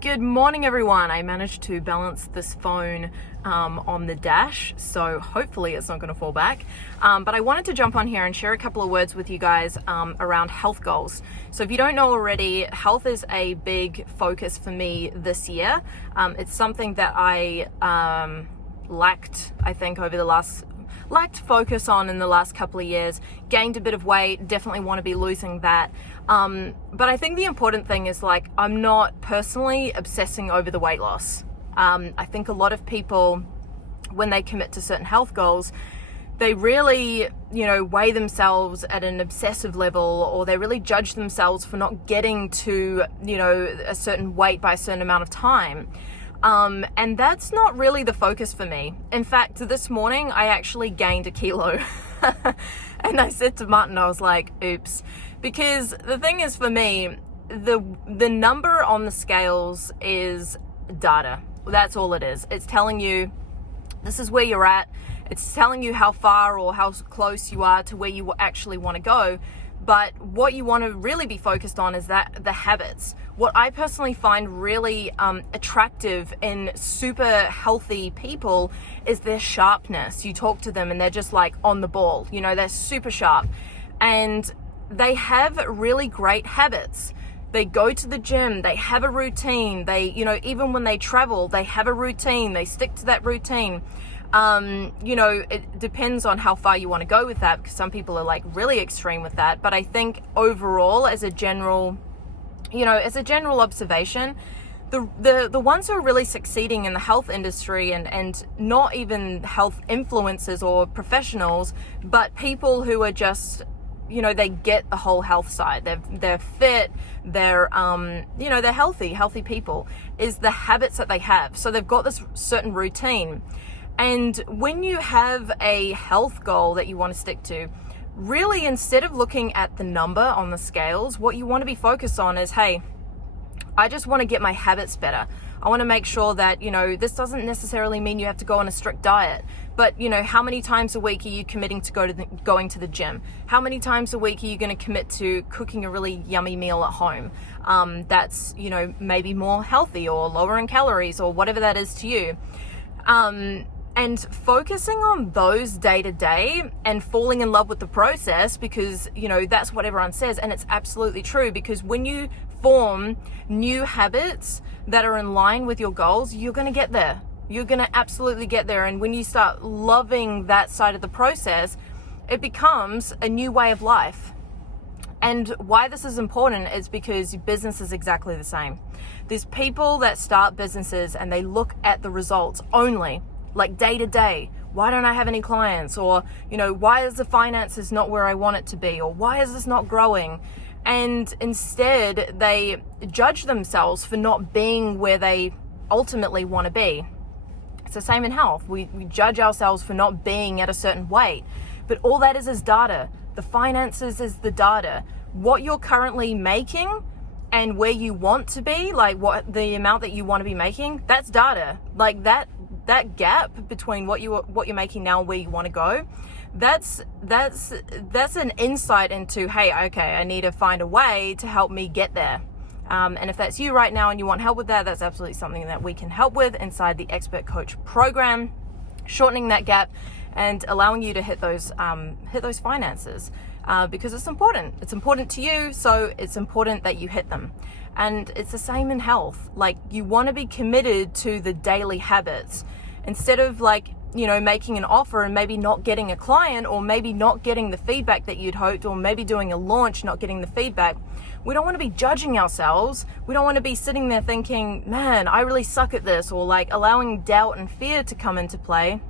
Good morning, everyone. I managed to balance this phone on the dash, so hopefully it's not going to fall back. But I wanted to jump on here and share a couple of words with you guys around health goals. So if you don't know already, health is a big focus for me this year. It's something that I lacked, I think, lacked focus on in the last couple of years. Gained a bit of weight, definitely want to be losing that. But I think the important thing is, like, I'm not personally obsessing over the weight loss. I think a lot of people, when they commit to certain health goals, they really, weigh themselves at an obsessive level, or they really judge themselves for not getting to, a certain weight by a certain amount of time. And that's not really the focus for me. In fact, this morning I actually gained a kilo. And I said to Martin, I was like, oops. Because the thing is, for me, the number on the scales is data. That's all it is. It's telling you this is where you're at. It's telling you how far or how close you are to where you actually want to go. But what you want to really be focused on is that the habits. What I personally find really attractive in super healthy people is their sharpness. You talk to them and they're just like on the ball, they're super sharp. And they have really great habits. They go to the gym, they have a routine. They, even when they travel, they have a routine. They stick to that routine. It depends on how far you want to go with that, because some people are like really extreme with that. But I think overall, as a general observation, the ones who are really succeeding in the health industry and not even health influencers or professionals, but people who are just, they get the whole health side. They're fit, they're healthy people, is the habits that they have. So they've got this certain routine. And when you have a health goal that you want to stick to, really, instead of looking at the number on the scales, what you want to be focused on is, hey, I just want to get my habits better. I want to make sure that, this doesn't necessarily mean you have to go on a strict diet, but, how many times a week are you committing to going to the gym? How many times a week are you going to commit to cooking a really yummy meal at home? That's, maybe more healthy or lower in calories or whatever that is to you. And focusing on those day to day and falling in love with the process, because, that's what everyone says. And it's absolutely true, because when you form new habits that are in line with your goals, you're going to get there. You're going to absolutely get there. And when you start loving that side of the process, it becomes a new way of life. And why this is important is because business is exactly the same. There's people that start businesses and they look at the results only, like day to day. Why don't I have any clients? Or, why is the finances not where I want it to be? Or why is this not growing? And instead they judge themselves for not being where they ultimately want to be. It's the same in health. We judge ourselves for not being at a certain weight, but all that is data. The finances is the data. What you're currently making and where you want to be, like what the amount that you want to be making, that's data. Like that gap between what you're making now and where you want to go, that's an insight into, hey, okay, I need to find a way to help me get there. And if that's you right now and you want help with that, that's absolutely something that we can help with inside the Expert Coach program, shortening that gap and allowing you to hit those finances, because it's important. It's important to you, so it's important that you hit them. And it's the same in health. Like, you want to be committed to the daily habits instead of making an offer and maybe not getting a client, or maybe not getting the feedback that you'd hoped, or maybe doing a launch, not getting the feedback. We don't want to be judging ourselves. We don't want to be sitting there thinking, man, I really suck at this, or like allowing doubt and fear to come into play.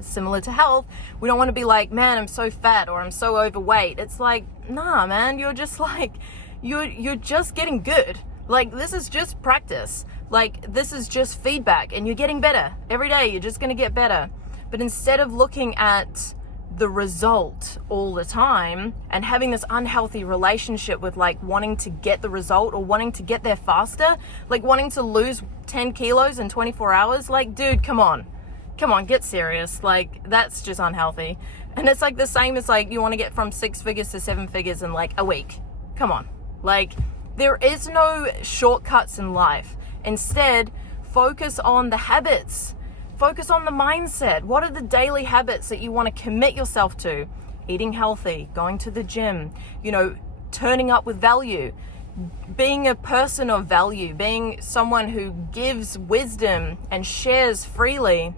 Similar to health, we don't want to be like, man, I'm so fat, or I'm so overweight. It's like, nah, man, you're just like, you're just getting good. Like, this is just practice. Like, this is just feedback, and you're getting better every day. You're just going to get better. But instead of looking at the result all the time and having this unhealthy relationship with like wanting to get the result or wanting to get there faster, like wanting to lose 10 kilos in 24 hours, like, dude, come on, get serious. Like, that's just unhealthy. And it's like the same as like, you want to get from 6 figures to 7 figures in like a week. Come on. Like, there is no shortcuts in life. Instead, focus on the habits. Focus on the mindset. What are the daily habits that you want to commit yourself to? Eating healthy, going to the gym, turning up with value, being a person of value, being someone who gives wisdom and shares freely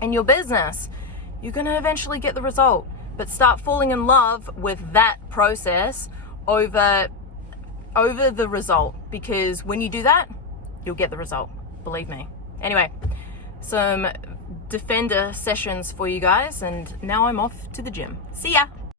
in your business. You're going to eventually get the result. But start falling in love with that process over the result, because when you do that, you'll get the result. Believe me. Anyway, some defender sessions for you guys, and now I'm off to the gym. See ya.